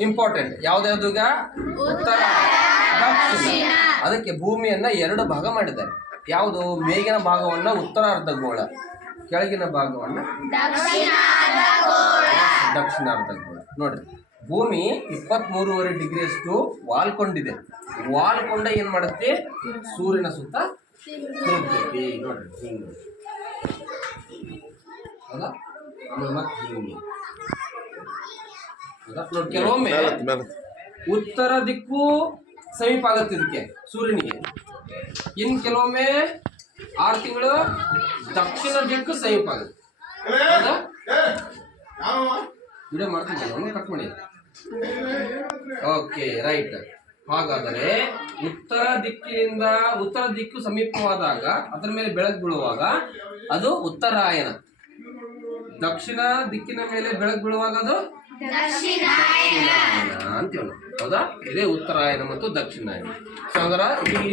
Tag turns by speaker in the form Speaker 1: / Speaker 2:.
Speaker 1: Important ಈಗ ಉತ್ತರ. ದಕ್ಷಿಣ. ಅದಕ್ಕೆ ಭೂಮಿಯನ್ನ ಎರಡು ಭಾಗ ಮಾಡಿದ್ದಾರೆ. ಯಾವುದು? ಮೇಗಿನ ಭಾಗವನ್ನ ಉತ್ತರ ಅರ್ಧಗೋಳ ಕೆಳಗಿನ ಭಾಗವನ್ನ ದಕ್ಷಿಣ ಅರ್ಧಗೋಳ ನೋಡ್ರಿ. ಭೂಮಿ ಇಪ್ಪತ್ಮೂರುವರೆ ಡಿಗ್ರಿಯಷ್ಟು ವಾಲ್ಕೊಂಡಿದೆ. ವಾಲ್ಕೊಂಡ ಏನ್ ಮಾಡುತ್ತೆ? ಸೂರ್ಯನ ಸುತ್ತ ತಿರುಗ್ತೈತಿ ನೋಡ್ರಿ ಹಿಂಗೆ. ಹೌದಾ ಆಮೇಲೆ ಮತ್ತೆ ಹಿಂಗೆ. ಕೆಲವೊಮ್ಮೆ ಉತ್ತರ ದಿಕ್ಕು ಸಮೀಪ ಆಗುತ್ತೆ ಇದಕ್ಕೆ ಸೂರ್ಯನಿಗೆ. ಇನ್ನು ಕೆಲವೊಮ್ಮೆ ಆರು ತಿಂಗಳು ದಕ್ಷಿಣ ದಿಕ್ಕು ಸಮೀಪ ಆಗುತ್ತೆ. ವಿಡಿಯೋ ಮಾಡ್ತೀನಿ ಕಟ್ ಮಾಡಿ. ಓಕೆ ರೈಟ್ ಹಾಗಾದರೆ ಉತ್ತರ ದಿಕ್ಕಿನಿಂದ ಉತ್ತರ ದಿಕ್ಕು ಸಮೀಪವಾದಾಗ ಅದರ ಮೇಲೆ ಬೆಳಕು ಬೀಳುವಾಗ ಅದು ಉತ್ತರಾಯಣ. ದಕ್ಷಿಣ ದಿಕ್ಕಿನ ಮೇಲೆ ಬೆಳಕು ಬೀಳುವಾಗ ಅದು ಅಂತೀವಿ ನಾವು ಹೌದಾ? ಇದೇ ಉತ್ತರಾಯಣ ಮತ್ತು ದಕ್ಷಿಣಾಯನ. ಸೊ